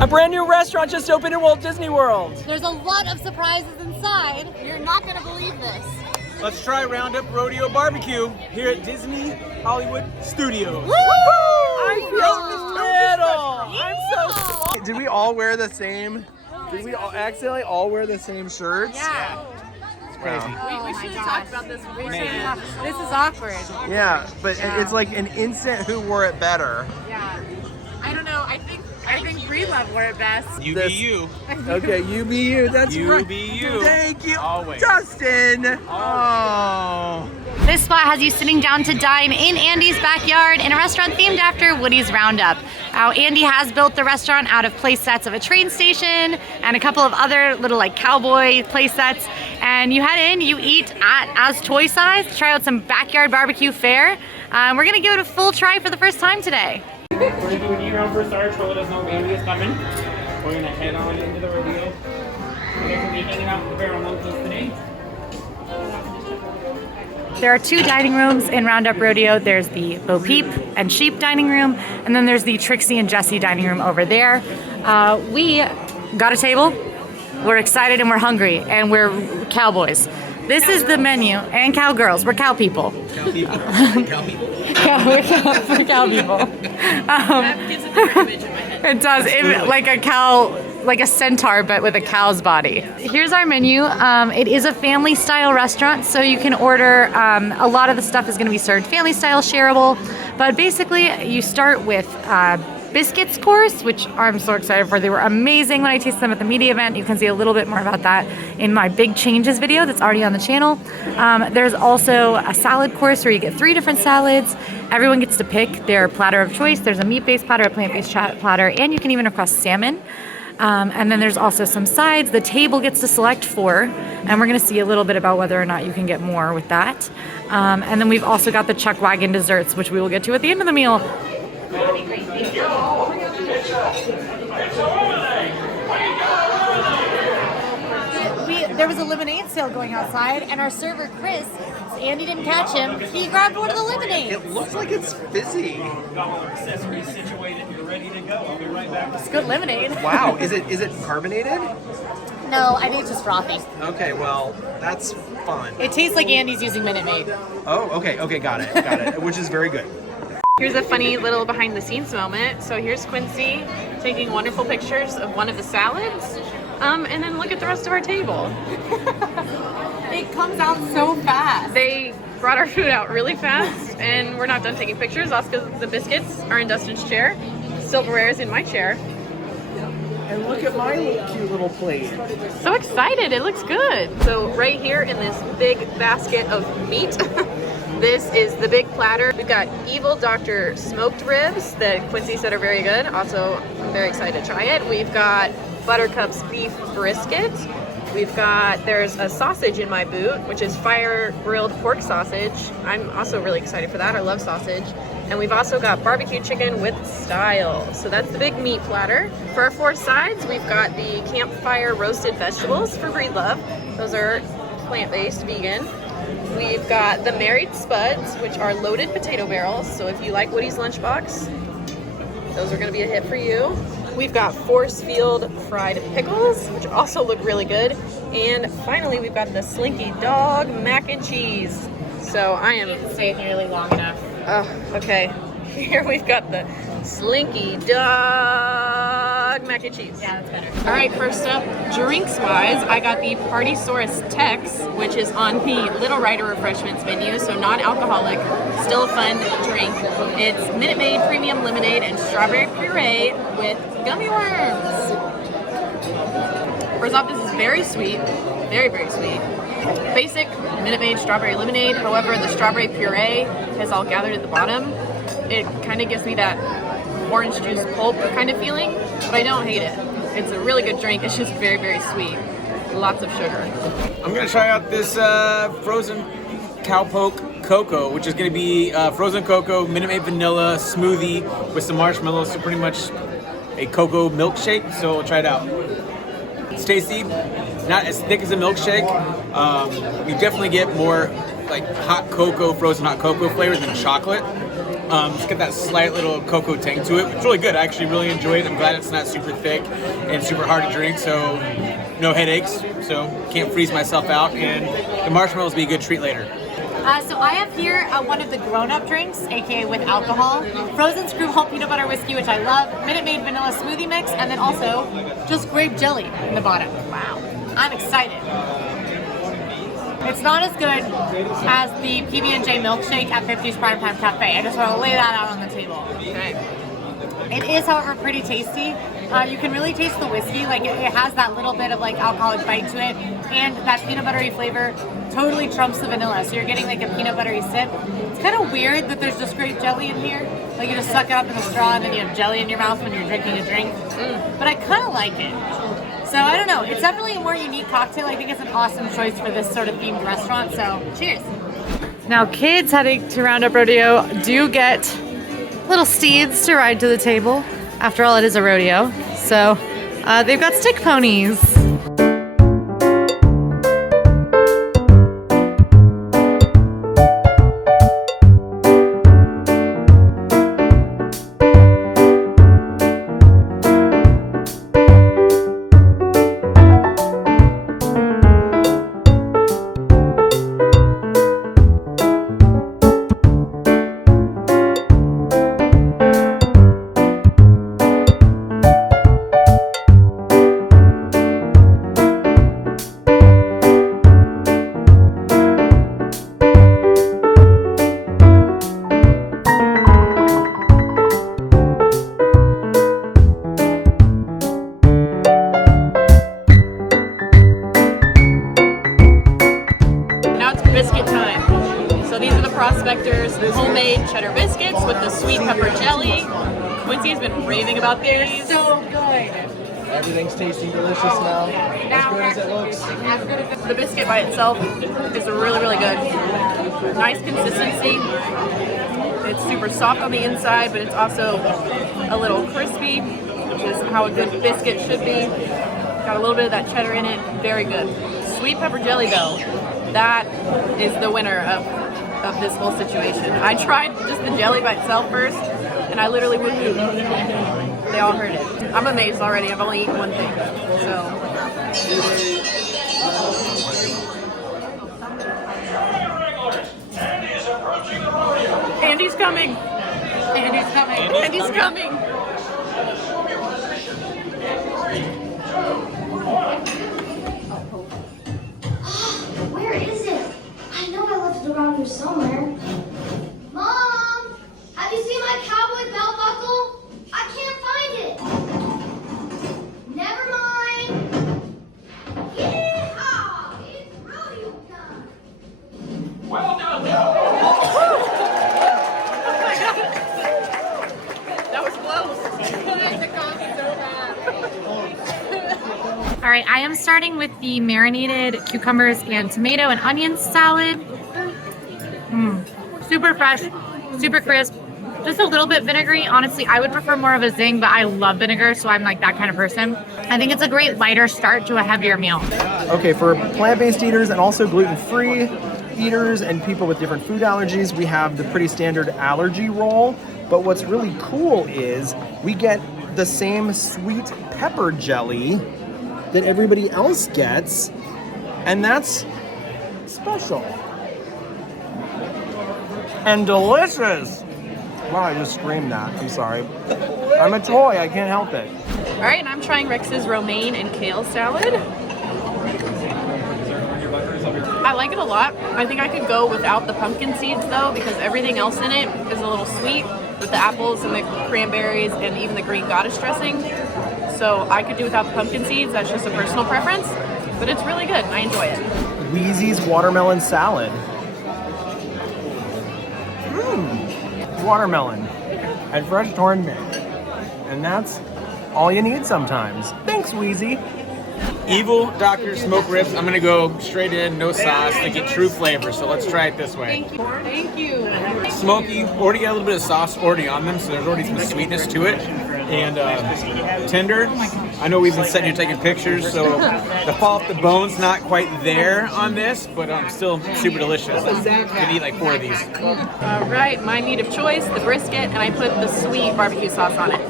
A brand new restaurant just opened in Walt Disney World. There's a lot of surprises inside. You're not gonna believe this. Let's try Roundup Rodeo BBQ here at Disney Hollywood Studios. Woo! I feel little. I'm so small. Did we all wear the same? Did we all accidentally all wear the same shirts? Yeah. It's crazy. We should have talked about this. This is awkward. Yeah, but it's like an instant who wore it better. Yeah. I don't know. I think Breedlove wore it best. You be you. Okay, you be you. That's You right. be you. Thank you, Always. Dustin. Oh. This spot has you sitting down to dine in Andy's backyard in a restaurant themed after Woody's Roundup. Now, Andy has built the restaurant out of play sets of a train station and a couple of other little like cowboy play sets. And you head in, you eat as toy size, try out some backyard barbecue fare. We're gonna give it a full try for the first time today. We're going to do an e-round for Sarge to let us know Andy is coming. We're going to head on into the rodeo. We're going to be hanging out with the barrel monkeys today. There are two dining rooms in Roundup Rodeo. There's the Bo Peep and Sheep dining room, and then there's the Trixie and Jessie dining room over there. We got a table. We're excited and we're hungry, and we're cowboys. This is the menu, and cowgirls. We're cow people. Cow people. Cow people. We're cow people. That gives a different image in my head. It does. Like a cow, like a centaur, but with a cow's body. Here's our menu. It is a family style restaurant, so you can order, a lot of the stuff is gonna be served family style, shareable, but basically you start with Biscuits course, which I'm so excited for. They were amazing when I tasted them at the media event. You can see a little bit more about that in my Big Changes video that's already on the channel. There's also a salad course where you get 3 different salads. Everyone gets to pick their platter of choice. There's a meat-based platter, a plant-based platter, and you can even request salmon. And then there's also some sides the table gets to select 4, and we're gonna see a little bit about whether or not you can get more with that. And then we've also got the Chuck Wagon desserts, which we will get to at the end of the meal. There was a lemonade sale going outside, and our server Chris, Andy didn't catch him, he grabbed one of the lemonades. It looks like it's fizzy. Got all our accessories situated. You're ready to go. I'll be right back. It's good lemonade. Wow, is it carbonated? No, I think it's just frothy. Okay, well, that's fun. It tastes like Andy's using Minute Maid. Oh, okay, got it, which is very good. Here's a funny little behind the scenes moment. So here's Quincy taking wonderful pictures of one of the salads. And then look at the rest of our table. It comes out so fast. They brought our food out really fast, and we're not done taking pictures. That's because the biscuits are in Dustin's chair. Silverware is in my chair. And look at my cute little plate. So excited, it looks good. So right here in this big basket of meat, this is the big platter. We've got Evil Doctor smoked ribs that Quincy said are very good. Also, I'm very excited to try it. We've got Buttercup's beef brisket. There's a sausage in my boot, which is fire grilled pork sausage. I'm also really excited for that. I love sausage. And we've also got barbecue chicken with style. So that's the big meat platter. For our 4 sides, we've got the campfire roasted vegetables for Breedlove. Those are plant-based, vegan. We've got the married spuds, which are loaded potato barrels. So if you like Woody's lunchbox, those are gonna be a hit for you. We've got force field fried pickles, which also look really good. And finally, we've got the Slinky Dog mac and cheese. So I am... Didn't say it nearly long enough. Okay. Here we've got the Slinky Dog mac and cheese. Yeah, that's better. All right, first up, drinks-wise, I got the Partysaurus Tex, which is on the Little Rider Refreshments menu, so non-alcoholic, still a fun drink. It's Minute Maid Premium Lemonade and Strawberry Puree with gummy worms. First off, this is very sweet, very, very sweet. Basic Minute Maid Strawberry Lemonade, however, the strawberry puree has all gathered at the bottom. It kind of gives me that orange juice pulp kind of feeling, but I don't hate it. It's a really good drink. It's just very, very sweet. Lots of sugar. I'm gonna try out this frozen cowpoke cocoa, which is gonna be frozen cocoa, Minute Maid vanilla smoothie with some marshmallows. So pretty much a cocoa milkshake. So we'll try it out. It's tasty, not as thick as a milkshake. You definitely get more like hot cocoa, frozen hot cocoa flavor than chocolate. It's got that slight little cocoa tang to it. It's really good. I actually really enjoy it. I'm glad it's not super thick and super hard to drink, so no headaches, so can't freeze myself out, and the marshmallows be a good treat later. So I have here one of the grown-up drinks, aka with alcohol, frozen screwball peanut butter whiskey, which I love, Minute Maid vanilla smoothie mix, and then also just grape jelly in the bottom. Wow, I'm excited. It's not as good as the PB&J milkshake at 50's Primetime Cafe. I just want to lay that out on the table. Okay. It is, however, pretty tasty. You can really taste the whiskey. Like it has that little bit of like alcoholic bite to it, and that peanut buttery flavor totally trumps the vanilla. So you're getting like a peanut buttery sip. It's kind of weird that there's just grape jelly in here. Like you just suck it up in a straw and then you have jelly in your mouth when you're drinking a drink. But I kind of like it. So I don't know. It's definitely a more unique cocktail. I think it's an awesome choice for this sort of themed restaurant. So cheers. Now kids heading to Roundup Rodeo do get little steeds to ride to the table. After all, it is a rodeo. So they've got stick ponies. Biscuit time. So these are the Prospectors homemade cheddar biscuits with the sweet pepper jelly. Quincy's been raving about these. So good. Everything's tasting delicious now. As good as it looks. The biscuit by itself is really, really good. Nice consistency. It's super soft on the inside, but it's also a little crispy, which is how a good biscuit should be. Got a little bit of that cheddar in it. Very good. Sweet pepper jelly though, that is the winner of this whole situation. I tried just the jelly by itself first, and I literally wouldn't. They all heard it. I'm amazed already. I've only eaten one thing, so. Andy's coming. Andy's coming. Andy's coming. Where is it? I know I left it around here somewhere. Mom! Have you seen my cowboy belt buckle? I can't find it. Never mind. Yeehaw! It's rodeo time. Well done. That was close. All right, I am starting with the marinated cucumbers and tomato and onion salad. Super fresh, super crisp, just a little bit vinegary. Honestly, I would prefer more of a zing, but I love vinegar, so I'm like that kind of person. I think it's a great lighter start to a heavier meal. Okay, for plant-based eaters and also gluten-free eaters and people with different food allergies, we have the pretty standard allergy roll. But what's really cool is we get the same sweet pepper jelly that everybody else gets, and that's special and delicious. Wow, I just screamed that. I'm sorry. I'm a toy. I can't help it. All right, and I'm trying Rex's romaine and kale salad. I like it a lot. I think I could go without the pumpkin seeds though, because everything else in it is a little sweet with the apples and the cranberries and even the green goddess dressing. So I could do without the pumpkin seeds. That's just a personal preference, but it's really good. I enjoy it. Wheezy's watermelon salad. Watermelon and fresh torn mint. And that's all you need sometimes. Thanks, Wheezy. Evil Dr. Smoke Ribs. I'm gonna go straight in, no sauce, to get true flavor. So let's try it this way. Thank you. Thank you. Smoky, already got a little bit of sauce already on them, so there's already some sweetness to it. And tender, I know we've been sitting here taking pictures, so the fall off the bone's not quite there on this, but still super delicious. You can eat like 4 of these. All right, my meat of choice, the brisket, and I put the sweet barbecue sauce on it.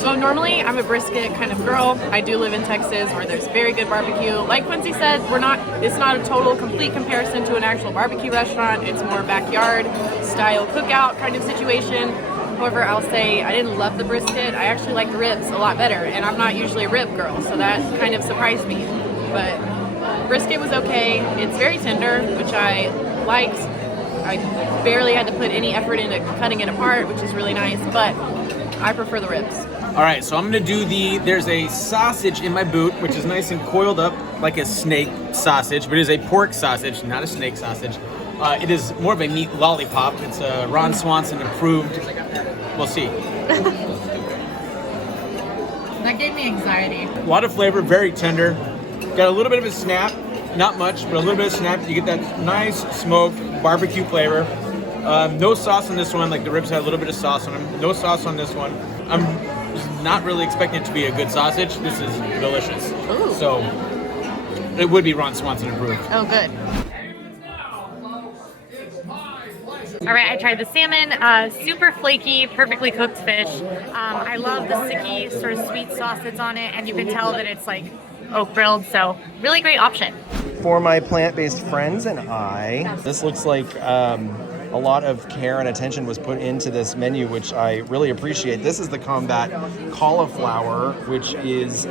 So normally I'm a brisket kind of girl. I do live in Texas where there's very good barbecue. Like Quincy said, it's not a total complete comparison to an actual barbecue restaurant. It's more backyard style cookout kind of situation. However, I'll say I didn't love the brisket. I actually like the ribs a lot better, and I'm not usually a rib girl, so that kind of surprised me. But brisket was okay. It's very tender, which I liked. I barely had to put any effort into cutting it apart, which is really nice, but I prefer the ribs. All right, so I'm gonna do there's a sausage in my boot, which is nice and coiled up like a snake sausage, but it is a pork sausage, not a snake sausage. It is more of a meat lollipop. It's Ron Swanson approved. We'll see. That gave me anxiety. A lot of flavor, very tender. Got a little bit of a snap, not much, but a little bit of snap. You get that nice smoked barbecue flavor. No sauce on this one, like the ribs had a little bit of sauce on them. No sauce on this one. I'm not really expecting it to be a good sausage. This is delicious. Ooh. So it would be Ron Swanson approved. Oh, good. All right, I tried the salmon, super flaky, perfectly cooked fish. I love the sticky sort of sweet sauce that's on it, and you can tell that it's like oak grilled, so really great option. For my plant-based friends and I, this looks like a lot of care and attention was put into this menu, which I really appreciate. This is the combat cauliflower, which is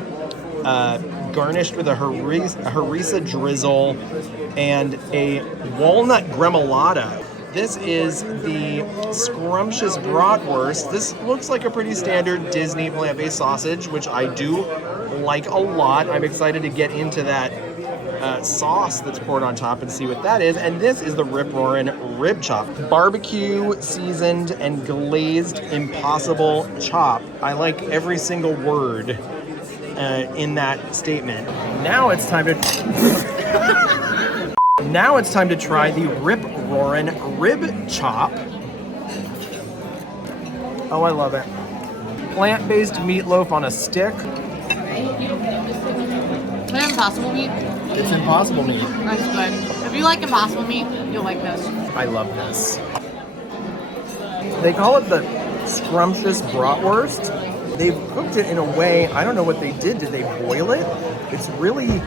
garnished with a harissa drizzle and a walnut gremolata. This is the scrumptious bratwurst. This looks like a pretty standard Disney plant-based sausage, which I do like a lot. I'm excited to get into that sauce that's poured on top and see what that is. And this is the Rip Roarin' Rib Chop. Barbecue, seasoned, and glazed impossible chop. I like every single word in that statement. Now it's time to... Now it's time to try the Rip Roarin' Rib Chop. Oh, I love it. Plant-based meatloaf on a stick. Is it Impossible meat? It's Impossible meat. That's good. If you like Impossible meat, you'll like this. I love this. They call it the scrumptious bratwurst. They've cooked it in a way, I don't know what they did. Did they boil it? It's really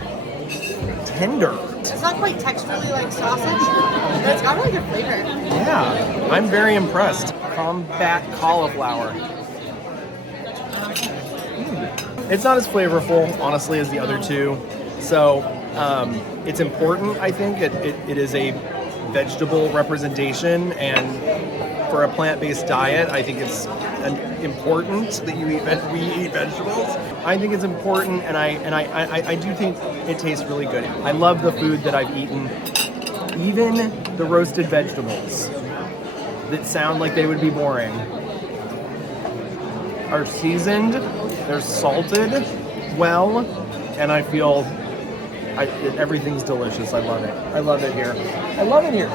tender. It's not quite texturally like sausage, but it's got really good flavor. Yeah, I'm very impressed. Combat cauliflower. It's not as flavorful, honestly, as the other two. So it's important, I think. It is a vegetable representation, and for a plant-based diet, I think it's important that we eat vegetables. I think it's important, and I do think it tastes really good. I love the food that I've eaten, even the roasted vegetables that sound like they would be boring are seasoned, they're salted well, and I feel everything's delicious. I love it. I love it here. I love it here.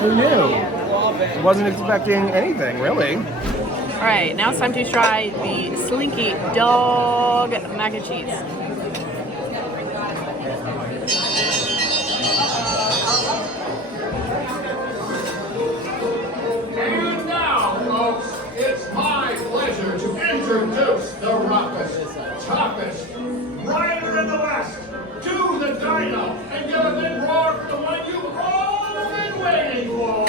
Who knew? Wasn't expecting anything, really. All right, now it's time to try the Slinky Dog mac and cheese. And now, folks, it's my pleasure to introduce the roughest, toughest rider in the West to the dyno and give a big roar for the one you've all been waiting for.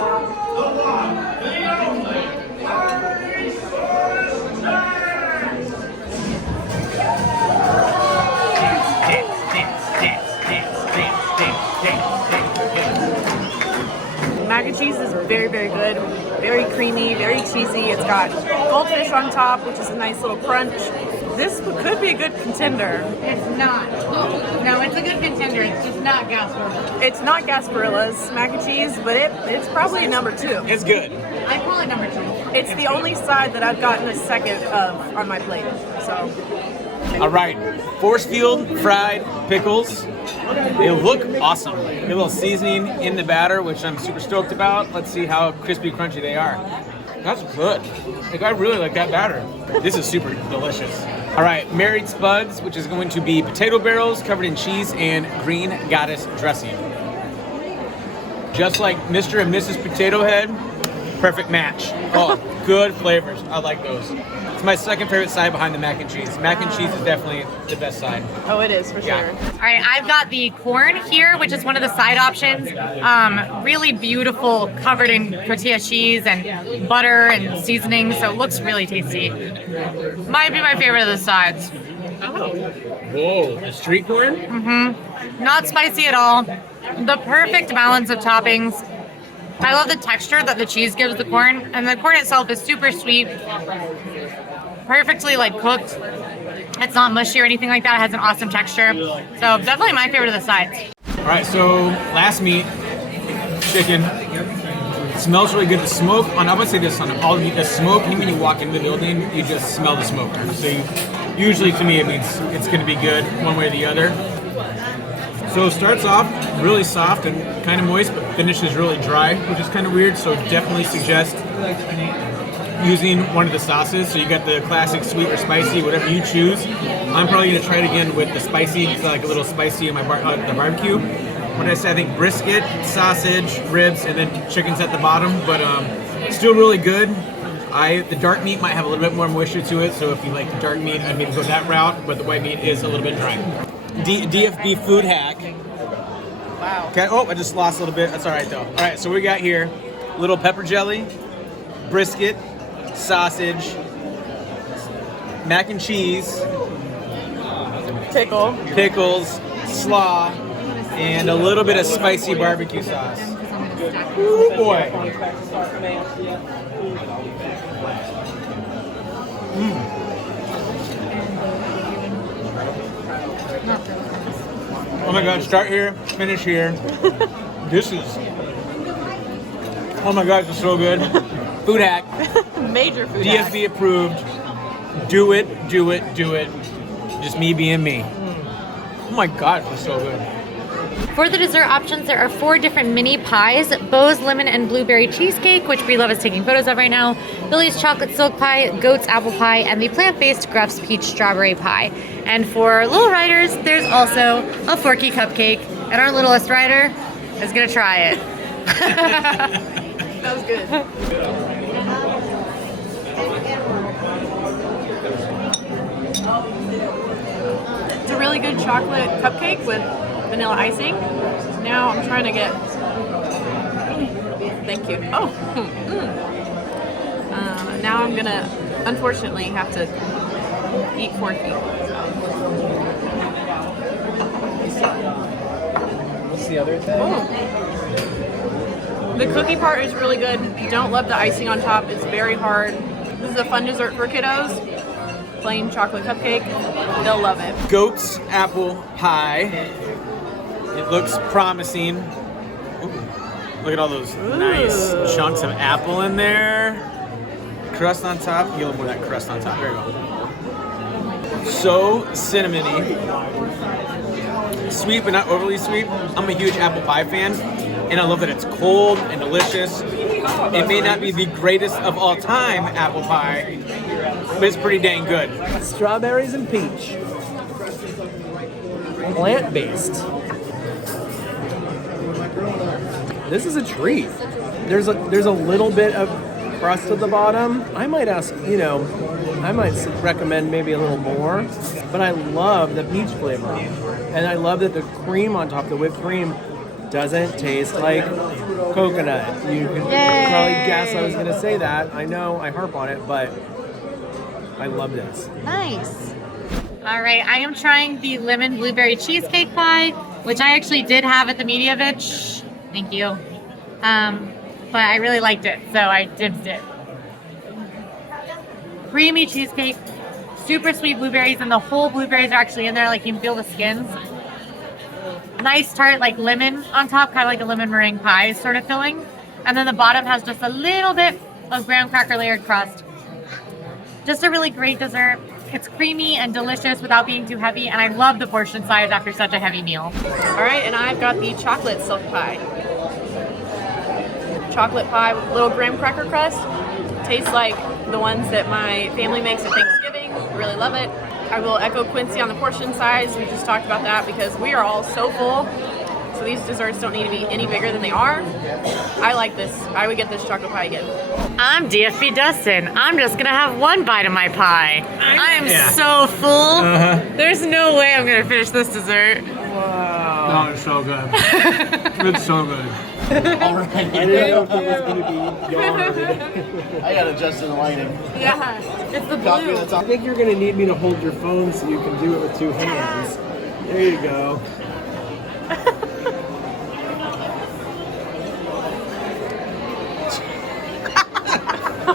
The one, the only, Arnie-saurus Rex! Mac and cheese is very, very good. Very creamy, very cheesy. It's got goldfish on top, which is a nice little crunch. This could be a good contender. It's not. No, it's a good contender. It's just not Gasparilla. It's not Gasparilla's mac and cheese, but it's probably number 2. It's good. I call it number 2. It's the only side that I've gotten a second of on my plate. So, All right, force field fried pickles. They look awesome. A little seasoning in the batter, which I'm super stoked about. Let's see how crispy crunchy they are. That's good. Like, I really like that batter. This is super delicious. All right, married spuds, which is going to be potato barrels covered in cheese and green goddess dressing. Just like Mr. and Mrs. Potato Head, perfect match. Oh, good flavors. I like those. It's my second favorite side behind the mac and cheese. Mac and cheese is definitely the best side. Oh, it is for Yeah. sure. All right, I've got the corn here, which is one of the side options. Really beautiful, covered in tortilla cheese and butter and seasoning, so it looks really tasty. Might be my favorite of the sides. Whoa, the street corn? Not spicy at all. The perfect balance of toppings. I love the texture that the cheese gives the corn, and the corn itself is super sweet, perfectly like cooked. It's not mushy or anything like that. It has an awesome texture. So definitely my favorite of the sides. All right, so last meat, chicken. It smells really good. The smoke, I would say this on all the meat, the smoke, even when you walk into the building, you just smell the smoke. So usually to me, it means it's gonna be good one way or the other. So it starts off really soft and kind of moist, but finishes really dry, which is kind of weird. So definitely suggest using one of the sauces. So you got the classic sweet or spicy, whatever you choose. I'm probably gonna try it again with the spicy, because I like a little spicy in my the barbecue. What did I say? I think brisket, sausage, ribs, and then chicken's at the bottom, but still really good. The dark meat might have a little bit more moisture to it, so if you like the dark meat, I'd maybe go that route, but the white meat is a little bit dry. DFB food hack. Wow. Okay. Oh, I just lost a little bit. That's all right though. All right, so we got here little pepper jelly, brisket, sausage, mac and cheese, pickles, slaw, and a little bit of spicy barbecue sauce. Ooh boy. Oh my God, start here, finish here. This is, oh my God, this is so good. Food hack, Major food hack. DFB approved. Do it, do it, do it. Just me being me. Oh my God, this is so good. For the dessert options, there are 4 different mini pies: Bo's lemon and blueberry cheesecake, which Brie Love is taking photos of right now, Billy's chocolate silk pie, Goat's apple pie, and the plant-based Gruff's peach strawberry pie. And for little riders, there's also a Forky cupcake, and our littlest rider is gonna try it. That was good. It's a really good chocolate cupcake with vanilla icing. Now I'm trying to get. Thank you. Oh. Now I'm gonna, unfortunately, have to eat Forky. What's the other thing? Oh. The cookie part is really good. Don't love the icing on top. It's very hard. This is a fun dessert for kiddos. Plain chocolate cupcake. They'll love it. Goat's apple pie. It looks promising. Ooh, look at all those nice chunks of apple in there. Crust on top. Get a little more of that crust on top. There you go. So cinnamony. Sweet, but not overly sweet. I'm a huge apple pie fan, and I love that it's cold and delicious. It may not be the greatest of all time apple pie, but it's pretty dang good. Strawberries and peach. Plant-based. This is a treat. There's a little bit of crust at the bottom. I might recommend maybe a little more, but I love the peach flavor. And I love that the cream on top, the whipped cream, doesn't taste like coconut. You can probably guess I was going to say that. I know I harp on it, but I love this. Nice. All right, I am trying the lemon blueberry cheesecake pie, which I actually did have at the media bitch. Thank you. But I really liked it, so I dipped it. Creamy cheesecake, super sweet blueberries, and the whole blueberries are actually in there, like you can feel the skins. Nice tart, like lemon on top, kind of like a lemon meringue pie sort of filling. And then the bottom has just a little bit of graham cracker layered crust. Just a really great dessert. It's creamy and delicious without being too heavy, and I love the portion size after such a heavy meal. All right, and I've got the chocolate silk pie. Chocolate pie with little graham cracker crust. tastes like the ones that my family makes at Thanksgiving. Really love it. I will echo Quincy on the portion size. We just talked about that because we are all so full. So these desserts don't need to be any bigger than they are. I like this. I would get this chocolate pie again. I'm DFB Dustin. I'm just gonna have one bite of my pie. I am so full. There's no way I'm gonna finish this dessert. Oh, it's so good. It's so good. Alright. I didn't know if it was going to be I gotta adjust the lighting. Yeah, it's the Copy blue. that's I think you're going to need me to hold your phone so you can do it with 2 hands. There you go.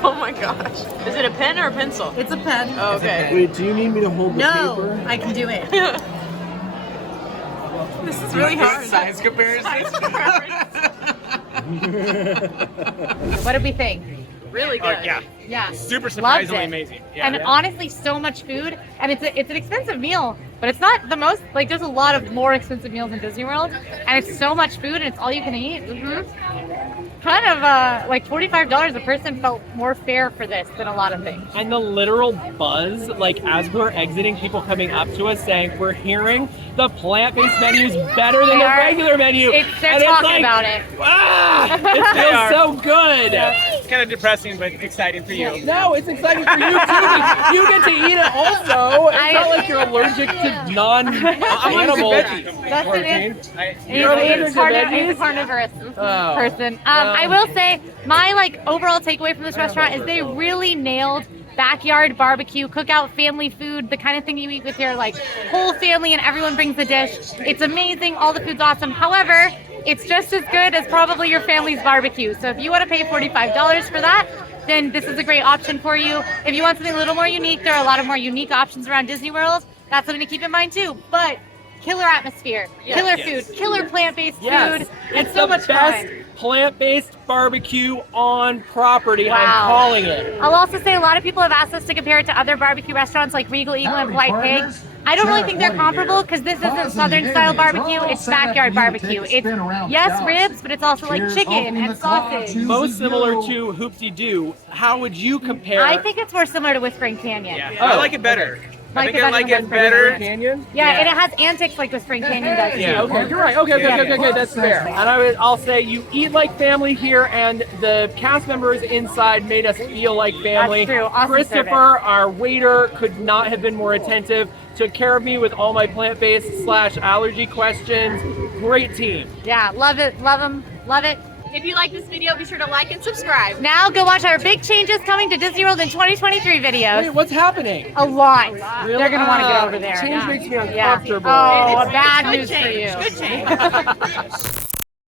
Oh my gosh. Is it a pen or a pencil? It's a pen. Oh, okay. Wait, do you need me to hold the paper? I can do it. This is really hard. Size comparison. What did we think? Really good. Yeah. Yeah. Super Loved surprisingly it. amazing. Yeah. And honestly, so much food, and it's an expensive meal, but it's not the most, like, there's a lot of more expensive meals in Disney World, and it's so much food, and it's all you can eat. Kind of like $45 a person felt more fair for this than a lot of things. And the literal buzz, like as we're exiting, people coming up to us saying, we're hearing the plant-based menu is better than They the are. regular menu. They're And talking like, about it. Ah, it feels so good. It's kind of depressing, but exciting for you. No, it's exciting for you too. You get to eat it also. It's not like you're allergic to non-animal Dustin is You're allergic he's to veggies? a carnivorous Oh. person. I will say my overall takeaway from this restaurant is they really nailed backyard barbecue, cookout family food, the kind of thing you eat with your whole family and everyone brings a dish. It's amazing. All the food's awesome. However, it's just as good as probably your family's barbecue. So if you want to pay $45 for that, then this is a great option for you. If you want something a little more unique, there are a lot of more unique options around Disney World. That's something to keep in mind too. But killer atmosphere, killer food, killer plant-based food, and It's so the much best fun. plant-based barbecue on property. Wow. I'm calling it. I'll also say a lot of people have asked us to compare it to other barbecue restaurants like Regal Eagle and Polite Pig. I don't really think they're comparable because this isn't Southern style barbecue, it's backyard barbecue. It's yes, ribs, but it's also like chicken and sausage. Most similar to Hoop-de-Doo. How would you compare? I think it's more similar to Whispering Canyon. Yeah. I like it better. I think I like than it better. Canyon? Yeah, and it has antics like Whispering Canyon does too. Yeah. Okay, you're right. Okay, that's fair. And I'll say you eat like family here, and the cast members inside made us feel like family. That's true. Awesome Christopher, service. our waiter, could not have been more attentive. Took care of me with all my plant-based / allergy questions. Great team. Yeah, love it, love them, love it. If you like this video, be sure to like and subscribe. Now go watch our big changes coming to Disney World in 2023 videos. Wait, what's happening? A lot. Really? They're going to want to get over there. Change makes me Yeah. uncomfortable. Oh, It's bad good news for change. you. Good change.